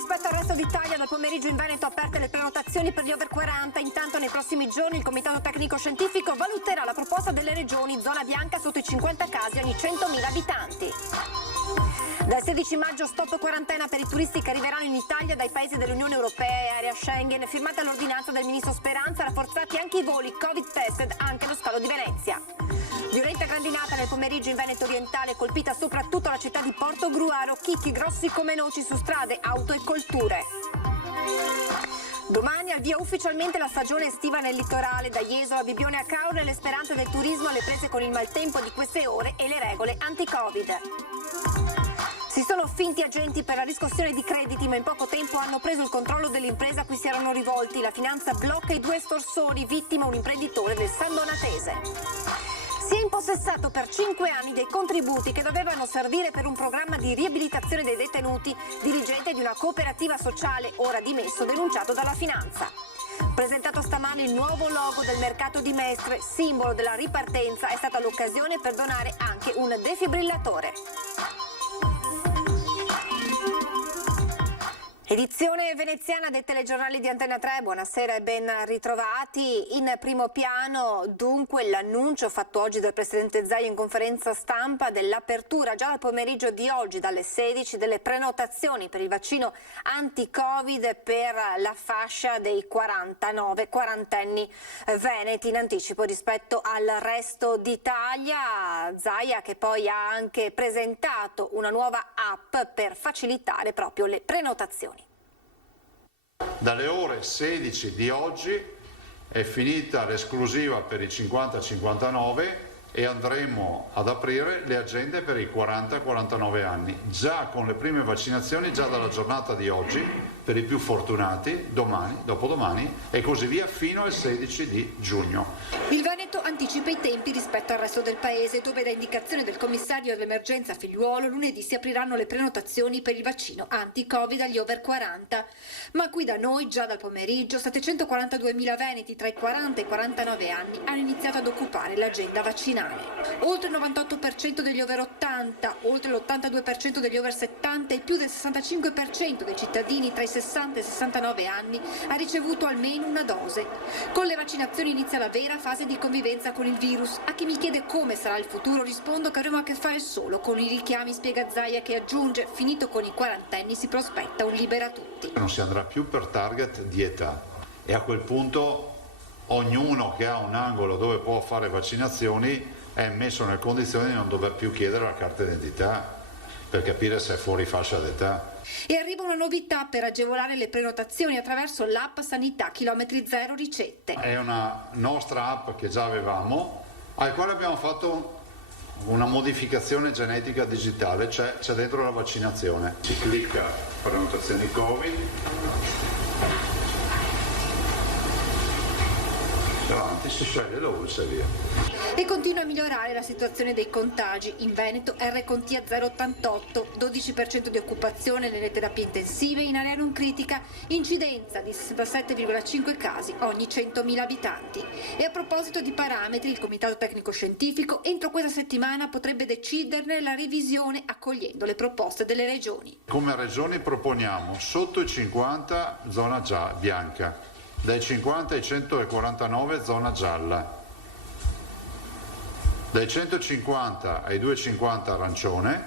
rispetto al resto d'Italia, dal pomeriggio in Veneto aperte le prenotazioni per gli over 40. Intanto nei prossimi giorni il Comitato Tecnico Scientifico valuterà la proposta delle regioni zona bianca sotto i 50 casi ogni 100.000 abitanti. Dal 16 maggio stop quarantena per i turisti che arriveranno in Italia dai paesi dell'Unione Europea e area Schengen. Firmata l'ordinanza del ministro Speranza, rafforzati anche i voli Covid tested anche allo scalo di Venezia. Violenta grandinata nel pomeriggio in Veneto orientale, colpita soprattutto la città di Portogruaro, chicchi grossi come noci su strade, auto e colture. Domani al via ufficialmente la stagione estiva nel litorale, da Jesolo a Bibione a Caorle, le speranze del turismo alle prese con il maltempo di queste ore e le regole anti-Covid. Si sono finti agenti per la riscossione di crediti, ma in poco tempo hanno preso il controllo dell'impresa a cui si erano rivolti. La finanza blocca i 2 estorsori, vittima un imprenditore del San Donatese. Si è impossessato per 5 anni dei contributi che dovevano servire per un programma di riabilitazione dei detenuti, dirigente di una cooperativa sociale, ora dimesso, denunciato dalla finanza. Presentato stamane il nuovo logo del mercato di Mestre, simbolo della ripartenza, è stata l'occasione per donare anche un defibrillatore. Edizione veneziana dei telegiornali di Antena 3, buonasera e ben ritrovati. In primo piano dunque l'annuncio fatto oggi dal Presidente Zaia in conferenza stampa dell'apertura già al pomeriggio di oggi dalle 16 delle prenotazioni per il vaccino anti-Covid per la fascia dei 49 quarantenni veneti in anticipo rispetto al resto d'Italia. Zaia che poi ha anche presentato una nuova app per facilitare proprio le prenotazioni. Dalle ore 16 di oggi è finita l'esclusiva per i 50-59 e andremo ad aprire le agende per i 40-49 anni, già con le prime vaccinazioni, già dalla giornata di oggi, per i più fortunati, domani, dopodomani e così via fino al 16 di giugno. Il Veneto anticipa i tempi rispetto al resto del paese, dove da indicazione del commissario dell'emergenza Figliuolo lunedì si apriranno le prenotazioni per il vaccino anti-Covid agli over 40. Ma qui da noi già dal pomeriggio 742.000 veneti tra i 40 e i 49 anni hanno iniziato ad occupare l'agenda vaccinale. Oltre il 98% degli over 80, oltre l'82% degli over 70 e più del 65% dei cittadini tra i 60 e i 69 anni ha ricevuto almeno una dose. Con le vaccinazioni inizia la vera fase di convivenza con il virus. A chi mi chiede come sarà il futuro rispondo che avremo a che fare solo con i richiami, spiega Zaia, che aggiunge: finito con i quarantenni si prospetta un libera tutti. Non si andrà più per target di età e a quel punto ognuno che ha un angolo dove può fare vaccinazioni è messo nelle condizioni di non dover più chiedere la carta d'identità per capire se è fuori fascia d'età. E arriva una novità per agevolare le prenotazioni attraverso l'app Sanità Chilometri Zero Ricette. È una nostra app che già avevamo, al quale abbiamo fatto una modificazione genetica digitale, c'è dentro la vaccinazione. Si clicca prenotazioni Covid, davanti si sceglie l'ULS e via. E continua a migliorare la situazione dei contagi. In Veneto RCT a 0,88, 12% di occupazione nelle terapie intensive, in area non critica, incidenza di 67,5 casi ogni 100.000 abitanti. E a proposito di parametri, il Comitato Tecnico Scientifico entro questa settimana potrebbe deciderne la revisione accogliendo le proposte delle regioni. Come regioni proponiamo sotto i 50 zona bianca, dai 50 ai 149 zona gialla, dai 150 ai 250 arancione,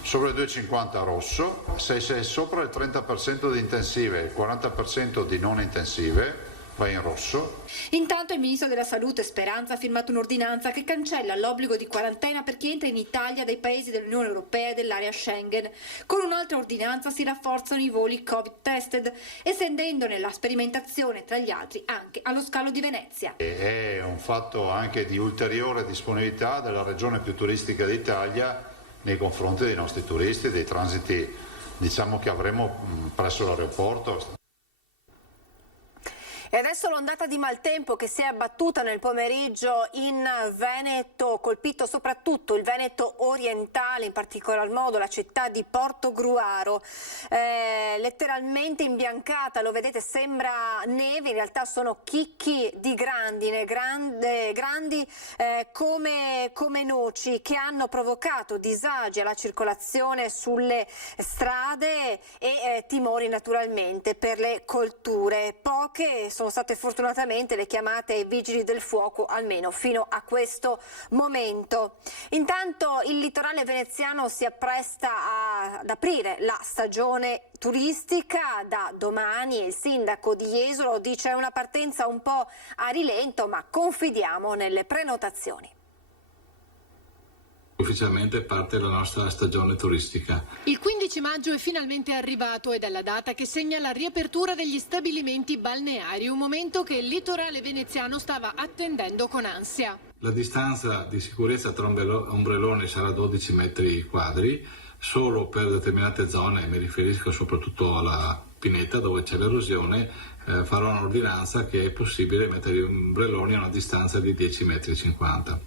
sopra i 250 rosso, se sei sopra il 30% di intensive e il 40% di non intensive vai in rosso. Intanto il ministro della Salute Speranza ha firmato un'ordinanza che cancella l'obbligo di quarantena per chi entra in Italia dai paesi dell'Unione Europea e dell'area Schengen. Con un'altra ordinanza si rafforzano i voli Covid tested, estendendone la sperimentazione tra gli altri anche allo scalo di Venezia. È un fatto anche di ulteriore disponibilità della regione più turistica d'Italia nei confronti dei nostri turisti, dei transiti che avremo presso l'aeroporto. E adesso l'ondata di maltempo che si è abbattuta nel pomeriggio in Veneto, colpito soprattutto il Veneto orientale, in particolar modo la città di Portogruaro, letteralmente imbiancata, lo vedete, sembra neve, in realtà sono chicchi di grandine, grandi come noci, che hanno provocato disagi alla circolazione sulle strade e timori naturalmente per le colture. Poche sono state fortunatamente le chiamate ai vigili del fuoco, almeno fino a questo momento. Intanto il litorale veneziano si appresta ad aprire la stagione turistica da domani e il sindaco di Jesolo dice è una partenza un po' a rilento, ma confidiamo nelle prenotazioni. Ufficialmente parte la nostra stagione turistica. Il 15 maggio è finalmente arrivato ed è la data che segna la riapertura degli stabilimenti balneari, un momento che il litorale veneziano stava attendendo con ansia. La distanza di sicurezza tra ombrelloni sarà 12 metri quadri, solo per determinate zone, mi riferisco soprattutto alla pineta dove c'è l'erosione, farò un'ordinanza che è possibile mettere gli ombrelloni a una distanza di 10,50 metri.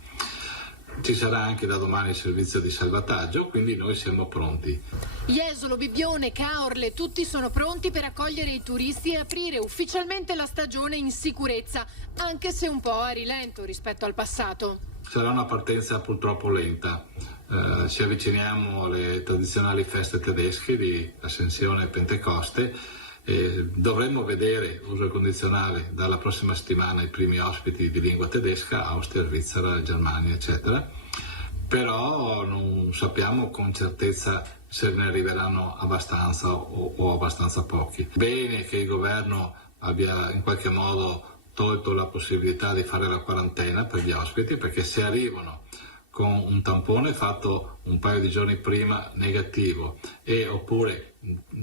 Ci sarà anche da domani il servizio di salvataggio, quindi noi siamo pronti. Jesolo, Bibbione, Caorle, tutti sono pronti per accogliere i turisti e aprire ufficialmente la stagione in sicurezza, anche se un po' a rilento rispetto al passato. Sarà una partenza purtroppo lenta. Ci avviciniamo alle tradizionali feste tedesche di Ascensione e Pentecoste. Dovremmo vedere, uso il condizionale, dalla prossima settimana i primi ospiti di lingua tedesca, Austria, Svizzera, Germania, eccetera, però non sappiamo con certezza se ne arriveranno abbastanza o abbastanza pochi. Bene che il governo abbia in qualche modo tolto la possibilità di fare la quarantena per gli ospiti, perché se arrivano con un tampone fatto un paio di giorni prima negativo oppure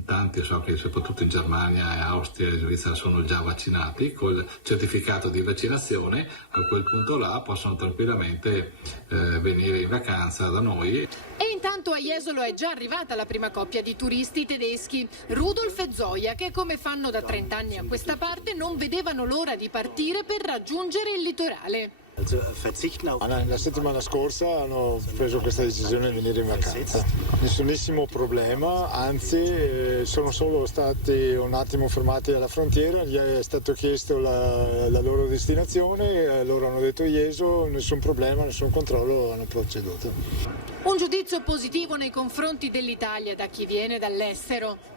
tanti, so che soprattutto in Germania e Austria e Svizzera sono già vaccinati col certificato di vaccinazione, a quel punto là possono tranquillamente venire in vacanza da noi. E intanto a Jesolo è già arrivata la prima coppia di turisti tedeschi, Rudolf e Zoya, che come fanno da 30 anni a questa parte non vedevano l'ora di partire per raggiungere il litorale. La settimana scorsa hanno preso questa decisione di venire in vacanza. Nessunissimo problema, anzi sono solo stati un attimo fermati alla frontiera, gli è stato chiesto la loro destinazione, loro hanno detto Jesolo, nessun problema, nessun controllo, hanno proceduto. Un giudizio positivo nei confronti dell'Italia da chi viene dall'estero.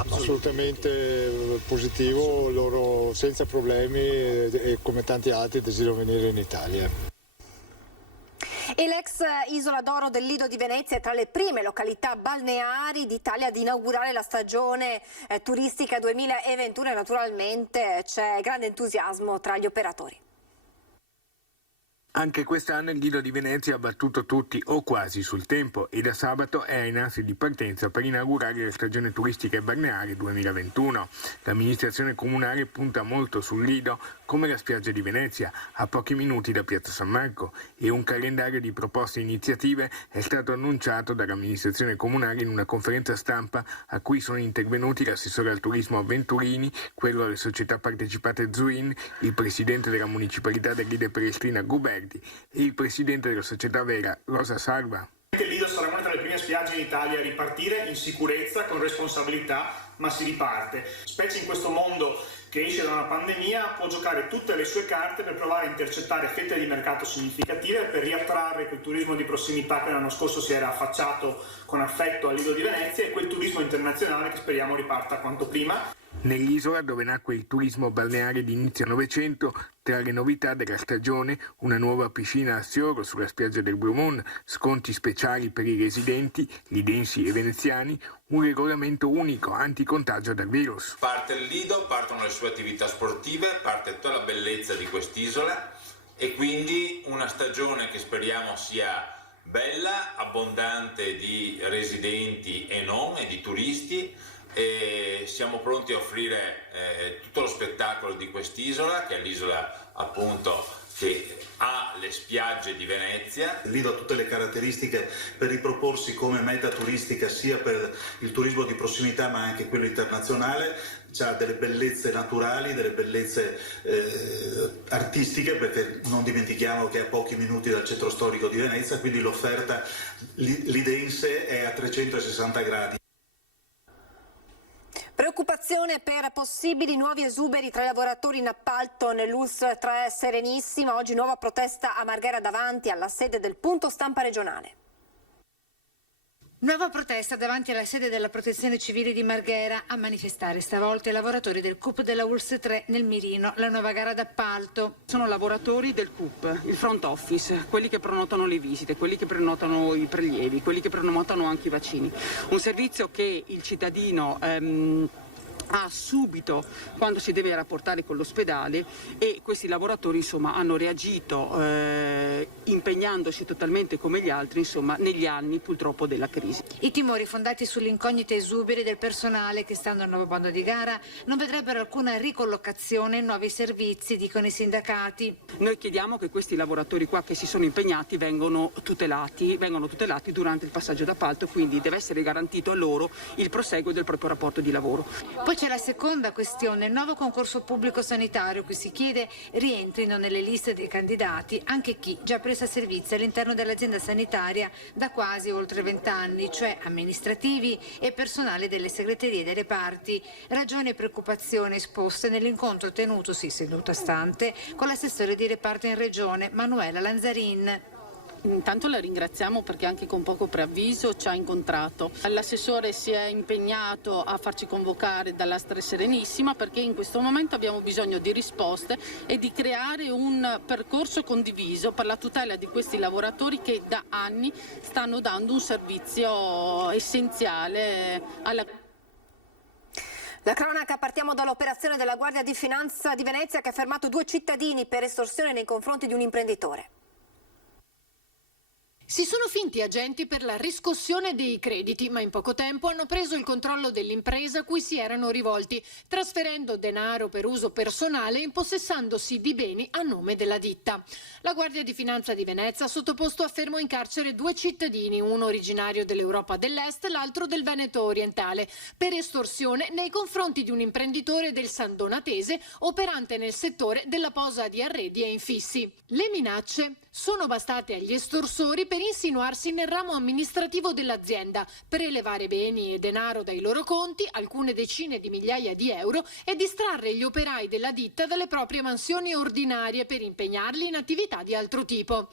Assolutamente positivo, loro senza problemi e come tanti altri desiderano venire in Italia. E l'ex Isola d'Oro del Lido di Venezia è tra le prime località balneari d'Italia ad inaugurare la stagione turistica 2021 e naturalmente c'è grande entusiasmo tra gli operatori. Anche quest'anno il Lido di Venezia ha battuto tutti o quasi sul tempo e da sabato è ai nastri di partenza per inaugurare la stagione turistica e balneare 2021. L'amministrazione comunale punta molto sul Lido come la spiaggia di Venezia, a pochi minuti da Piazza San Marco, e un calendario di proposte e iniziative è stato annunciato dall'amministrazione comunale in una conferenza stampa a cui sono intervenuti l'assessore al turismo Venturini, quello alle società partecipate Zuin, il presidente della municipalità del Lido e Pelestrina Guberti e il presidente della società Vera Rosa Salva. Il Lido sarà una delle prime spiagge in Italia a ripartire in sicurezza, con responsabilità, ma si riparte. Specie in questo mondo che esce da una pandemia, può giocare tutte le sue carte per provare a intercettare fette di mercato significative per riattrarre quel turismo di prossimità che l'anno scorso si era affacciato con affetto al Lido di Venezia e quel turismo internazionale che speriamo riparta quanto prima. Nell'isola, dove nacque il turismo balneare di inizio Novecento, tra le novità della stagione una nuova piscina a Sioro sulla spiaggia del Blue Moon, sconti speciali per i residenti, lidensi e veneziani, un regolamento unico anticontagio del virus. Parte il Lido, partono le sue attività sportive, parte tutta la bellezza di quest'isola e quindi una stagione che speriamo sia bella, abbondante di residenti e non, e di turisti. E siamo pronti a offrire tutto lo spettacolo di quest'isola, che è l'isola appunto che ha le spiagge di Venezia. Il Lido ha tutte le caratteristiche per riproporsi come meta turistica sia per il turismo di prossimità ma anche quello internazionale. Ha delle bellezze naturali, delle bellezze artistiche, perché non dimentichiamo che è a pochi minuti dal centro storico di Venezia, quindi l'offerta lidense è a 360 gradi. Preoccupazione per possibili nuovi esuberi tra i lavoratori in appalto nell'ULSS 3 Serenissima. Oggi nuova protesta a Marghera davanti alla sede del punto stampa regionale. Nuova protesta davanti alla sede della Protezione Civile di Marghera. A manifestare stavolta i lavoratori del CUP della ULSS 3 nel mirino, la nuova gara d'appalto. Sono lavoratori del CUP, il front office, quelli che prenotano le visite, quelli che prenotano i prelievi, quelli che prenotano anche i vaccini. Un servizio che il cittadino ha subito quando si deve rapportare con l'ospedale, e questi lavoratori insomma hanno reagito impegnandosi totalmente come gli altri insomma negli anni purtroppo della crisi. I timori fondati sulle incognite esuberi del personale che stando al nuovo bando di gara non vedrebbero alcuna ricollocazione in nuovi servizi, dicono i sindacati. Noi chiediamo che questi lavoratori qua che si sono impegnati vengano tutelati durante il passaggio d'appalto, quindi deve essere garantito a loro il proseguo del proprio rapporto di lavoro. Poi c'è la seconda questione, il nuovo concorso pubblico sanitario, cui si chiede rientrino nelle liste dei candidati anche chi già presta servizio all'interno dell'azienda sanitaria da quasi oltre 20 anni, cioè amministrativi e personale delle segreterie dei reparti. Ragioni e preoccupazioni esposte nell'incontro tenutosi seduta stante con l'assessore di reparto in regione Manuela Lanzarin. Intanto la ringraziamo perché anche con poco preavviso ci ha incontrato. L'assessore si è impegnato a farci convocare dalla 3 Serenissima perché in questo momento abbiamo bisogno di risposte e di creare un percorso condiviso per la tutela di questi lavoratori che da anni stanno dando un servizio essenziale alla La cronaca, partiamo dall'operazione della Guardia di Finanza di Venezia che ha fermato 2 cittadini per estorsione nei confronti di un imprenditore. Si sono finti agenti per la riscossione dei crediti, ma in poco tempo hanno preso il controllo dell'impresa a cui si erano rivolti, trasferendo denaro per uso personale e impossessandosi di beni a nome della ditta. La Guardia di Finanza di Venezia ha sottoposto a fermo in carcere 2 cittadini, uno originario dell'Europa dell'Est e l'altro del Veneto orientale, per estorsione nei confronti di un imprenditore del San Donatese operante nel settore della posa di arredi e infissi. Le minacce sono bastate agli estorsori per insinuarsi nel ramo amministrativo dell'azienda, prelevare beni e denaro dai loro conti, alcune decine di migliaia di euro, e distrarre gli operai della ditta dalle proprie mansioni ordinarie per impegnarli in attività di altro tipo.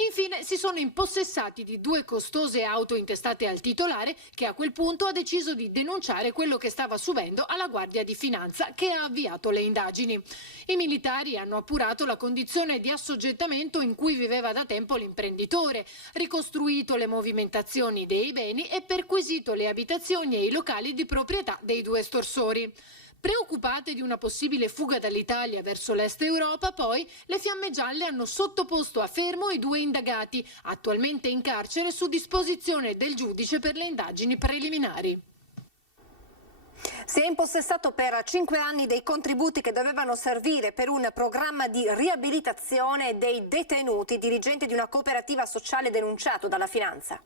Infine si sono impossessati di 2 costose auto intestate al titolare, che a quel punto ha deciso di denunciare quello che stava subendo alla Guardia di Finanza, che ha avviato le indagini. I militari hanno appurato la condizione di assoggettamento in cui viveva da tempo l'imprenditore, ricostruito le movimentazioni dei beni e perquisito le abitazioni e i locali di proprietà dei 2 estorsori. Preoccupate di una possibile fuga dall'Italia verso l'Est Europa, poi, le Fiamme Gialle hanno sottoposto a fermo i 2 indagati, attualmente in carcere su disposizione del giudice per le indagini preliminari. Si è impossessato per 5 anni dei contributi che dovevano servire per un programma di riabilitazione dei detenuti, dirigente di una cooperativa sociale denunciato dalla Finanza.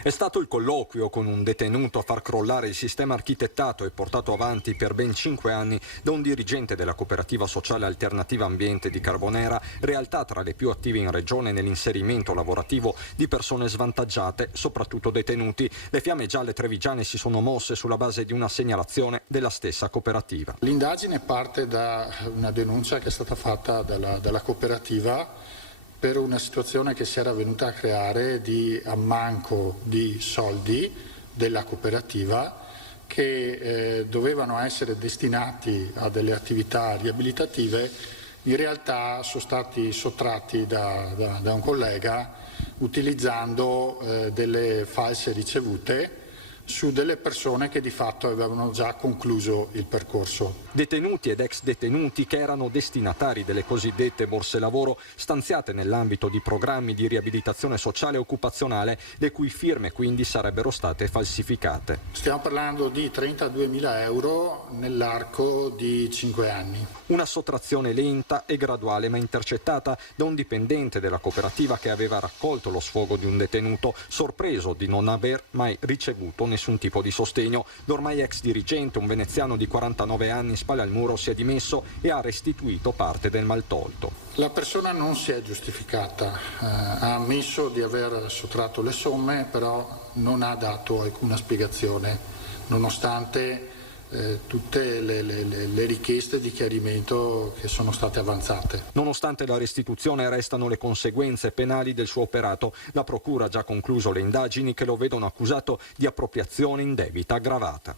È stato il colloquio con un detenuto a far crollare il sistema architettato e portato avanti per ben 5 anni da un dirigente della cooperativa sociale Alternativa Ambiente di Carbonera, realtà tra le più attive in regione nell'inserimento lavorativo di persone svantaggiate, soprattutto detenuti. Le Fiamme Gialle trevigiane si sono mosse sulla base di una segnalazione della stessa cooperativa. L'indagine parte da una denuncia che è stata fatta dalla cooperativa per una situazione che si era venuta a creare di ammanco di soldi della cooperativa che dovevano essere destinati a delle attività riabilitative, in realtà sono stati sottratti da un collega utilizzando delle false ricevute su delle persone che di fatto avevano già concluso il percorso. Detenuti ed ex detenuti che erano destinatari delle cosiddette borse lavoro stanziate nell'ambito di programmi di riabilitazione sociale e occupazionale, le cui firme quindi sarebbero state falsificate. Stiamo parlando di 32.000 euro nell'arco di 5 anni. Una sottrazione lenta e graduale ma intercettata da un dipendente della cooperativa che aveva raccolto lo sfogo di un detenuto, sorpreso di non aver mai ricevuto nessun tipo di sostegno. L'ormai ex dirigente, un veneziano di 49 anni, spalle al muro, si è dimesso e ha restituito parte del maltolto. La persona non si è giustificata, ha ammesso di aver sottratto le somme, però non ha dato alcuna spiegazione, nonostante tutte le richieste di chiarimento che sono state avanzate. Nonostante la restituzione, restano le conseguenze penali del suo operato. La procura ha già concluso le indagini che lo vedono accusato di appropriazione indebita aggravata.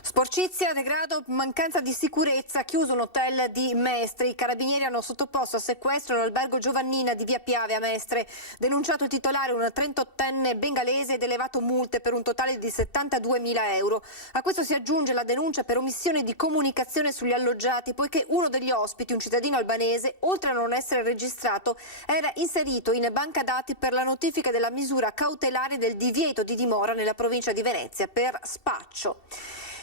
Sporcizia, degrado, mancanza di sicurezza, chiuso un hotel di Mestre. I carabinieri hanno sottoposto a sequestro l'albergo Giovannina di Via Piave a Mestre. Denunciato il titolare, un 38enne bengalese, ed elevato multe per un totale di 72.000 euro. A questo si aggiunge la denuncia per omissione di comunicazione sugli alloggiati, poiché uno degli ospiti, un cittadino albanese, oltre a non essere registrato, era inserito in banca dati per la notifica della misura cautelare del divieto di dimora nella provincia di Venezia per spaccio.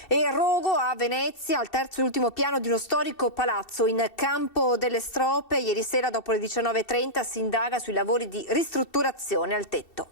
E rogo a Venezia, al terzo e ultimo piano di uno storico palazzo in Campo delle Strope. Ieri sera dopo le 19:30 si indaga sui lavori di ristrutturazione al tetto.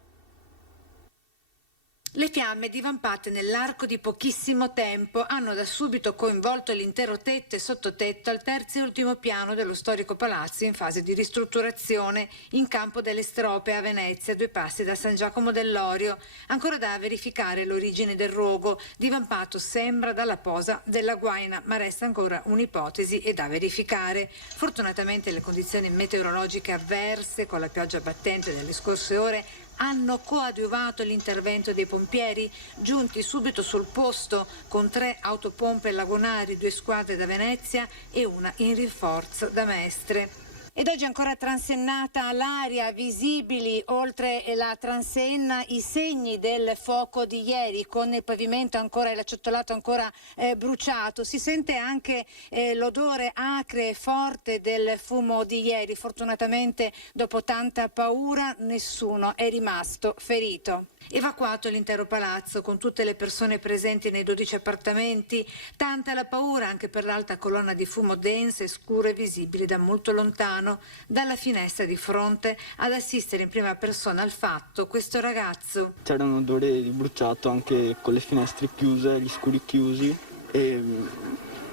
Le fiamme, divampate nell'arco di pochissimo tempo, hanno da subito coinvolto l'intero tetto e sottotetto al terzo e ultimo piano dello storico palazzo in fase di ristrutturazione in Campo delle Strope a Venezia, 2 passi da San Giacomo dell'Orio. Ancora da verificare l'origine del rogo, divampato sembra dalla posa della guaina, ma resta ancora un'ipotesi e da verificare. Fortunatamente le condizioni meteorologiche avverse, con la pioggia battente delle scorse ore, hanno coadiuvato l'intervento dei pompieri, giunti subito sul posto con 3 autopompe lagunari, 2 squadre da Venezia e una in rinforzo da Mestre. Ed oggi ancora transennata l'aria, visibili oltre la transenna i segni del fuoco di ieri, con il pavimento ancora e l'acciottolato ancora bruciato. Si sente anche l'odore acre e forte del fumo di ieri. Fortunatamente dopo tanta paura nessuno è rimasto ferito. Evacuato l'intero palazzo con tutte le persone presenti nei 12 appartamenti, tanta la paura anche per l'alta colonna di fumo densa e scura e visibile da molto lontano, dalla finestra di fronte, ad assistere in prima persona al fatto questo ragazzo. C'era un odore di bruciato anche con le finestre chiuse, gli scuri chiusi e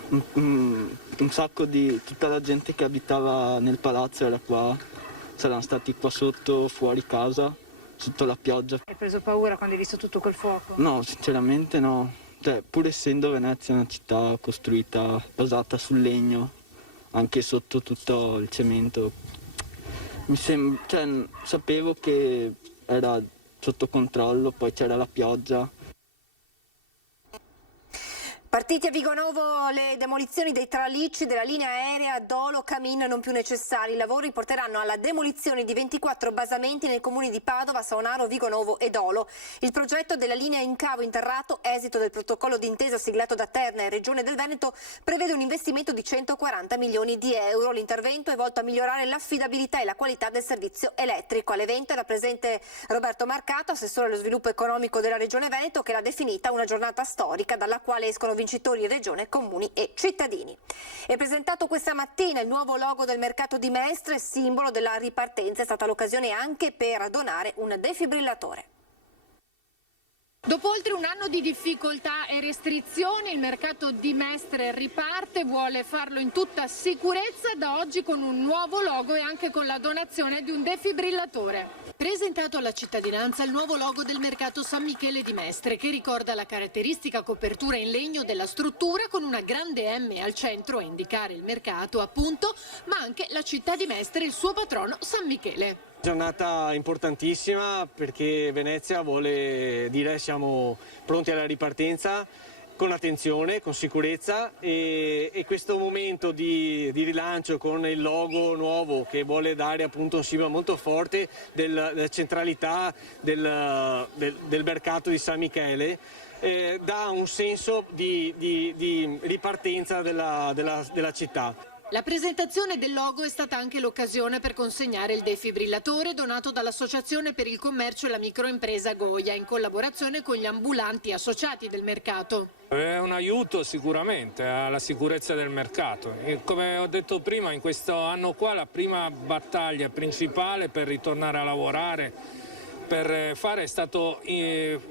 un sacco di tutta la gente che abitava nel palazzo era qua, c'erano stati qua sotto, fuori casa, sotto la pioggia. Hai preso paura quando hai visto tutto quel fuoco? No, sinceramente no. Cioè, pur essendo Venezia una città costruita, basata sul legno, anche sotto tutto il cemento, sapevo che era sotto controllo, poi c'era la pioggia. Partiti a Vigonovo le demolizioni dei tralicci della linea aerea Dolo-Camin non più necessari. I lavori porteranno alla demolizione di 24 basamenti nei comuni di Padova, Saonaro, Vigonovo e Dolo. Il progetto della linea incavo interrato, esito del protocollo d'intesa siglato da Terna e Regione del Veneto, prevede un investimento di 140 milioni di euro. L'intervento è volto a migliorare l'affidabilità e la qualità del servizio elettrico. All'evento era presente Roberto Marcato, assessore allo sviluppo economico della Regione Veneto, che l'ha definita una giornata storica dalla quale escono vincitori regione, comuni e cittadini. È presentato questa mattina il nuovo logo del mercato di Mestre, simbolo della ripartenza. È stata l'occasione anche per donare un defibrillatore. Dopo oltre un anno di difficoltà e restrizioni, il mercato di Mestre riparte, vuole farlo in tutta sicurezza, da oggi con un nuovo logo e anche con la donazione di un defibrillatore. Presentato alla cittadinanza il nuovo logo del mercato San Michele di Mestre, che ricorda la caratteristica copertura in legno della struttura con una grande M al centro a indicare il mercato, appunto, ma anche la città di Mestre e il suo patrono San Michele. Giornata importantissima perché Venezia vuole dire siamo pronti alla ripartenza con attenzione, con sicurezza e questo momento di rilancio con il logo nuovo che vuole dare appunto un simbolo molto forte della centralità del mercato di San Michele dà un senso di ripartenza della città. La presentazione del logo è stata anche l'occasione per consegnare il defibrillatore donato dall'Associazione per il Commercio e la Microimpresa Goia in collaborazione con gli ambulanti associati del mercato. È un aiuto sicuramente alla sicurezza del mercato. E come ho detto prima, in questo anno qua la prima battaglia principale per ritornare a lavorare per fare è stato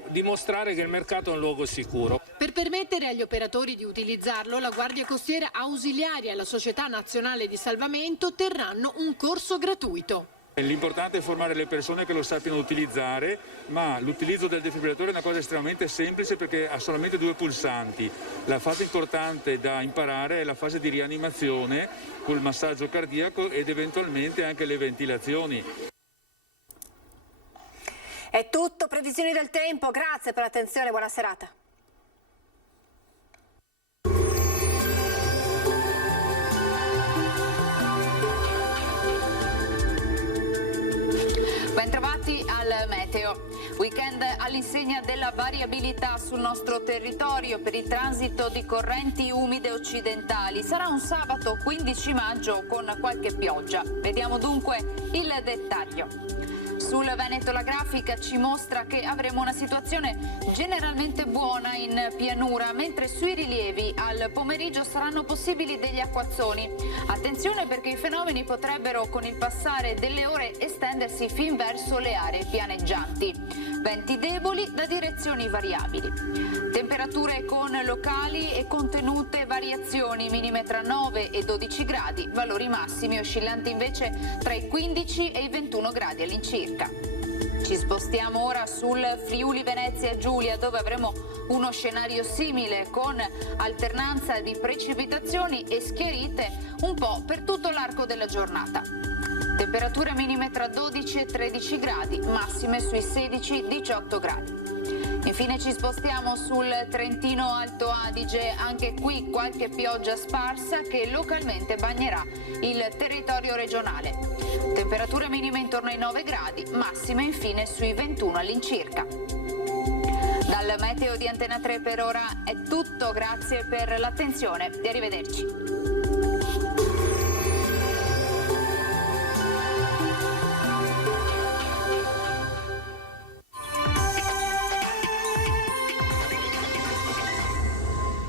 dimostrare che il mercato è un luogo sicuro. Per permettere agli operatori di utilizzarlo, la Guardia Costiera ausiliaria e la Società Nazionale di Salvamento terranno un corso gratuito. L'importante è formare le persone che lo sappiano utilizzare, ma l'utilizzo del defibrillatore è una cosa estremamente semplice perché ha solamente 2 pulsanti. La fase importante da imparare è la fase di rianimazione col massaggio cardiaco ed eventualmente anche le ventilazioni. È tutto, previsioni del tempo, grazie per l'attenzione, buona serata. Bentrovati al meteo. Weekend all'insegna della variabilità sul nostro territorio per il transito di correnti umide occidentali. Sarà un sabato 15 maggio con qualche pioggia. Vediamo dunque il dettaglio. Sul Veneto la grafica ci mostra che avremo una situazione generalmente buona in pianura, mentre sui rilievi al pomeriggio saranno possibili degli acquazzoni. Attenzione perché i fenomeni potrebbero con il passare delle ore estendersi fin verso le aree pianeggianti. Venti deboli da direzioni variabili. Temperature con locali e contenute variazioni, minime tra 9 e 12 gradi, valori massimi oscillanti invece tra i 15 e i 21 gradi all'incirca. Ci spostiamo ora sul Friuli Venezia Giulia, dove avremo uno scenario simile con alternanza di precipitazioni e schiarite un po' per tutto l'arco della giornata. Temperature minime tra 12 e 13 gradi, massime sui 16-18 gradi. Infine ci spostiamo sul Trentino Alto Adige, anche qui qualche pioggia sparsa che localmente bagnerà il territorio regionale. Temperature minime intorno ai 9 gradi, massime infine sui 21 all'incirca. Dal meteo di Antena 3 per ora è tutto, grazie per l'attenzione e arrivederci.